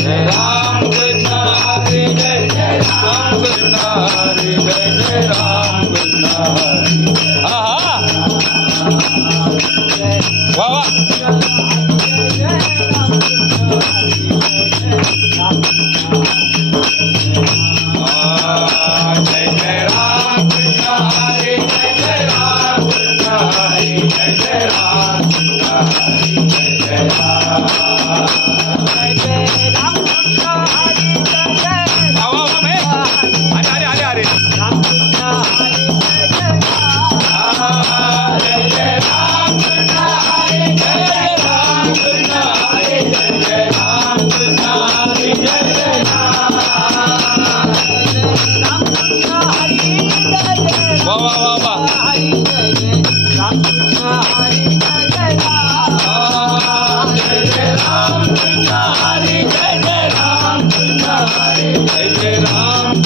जय राम कृष्ण हरे जय जय राम कृष्ण हरे जय जय राम कृष्ण हरे हा हा वा वा जय जय राम कृष्ण हरे जय जय राम कृष्ण हरे जय जय राम कृष्ण हरे जय जय राम जय जय राम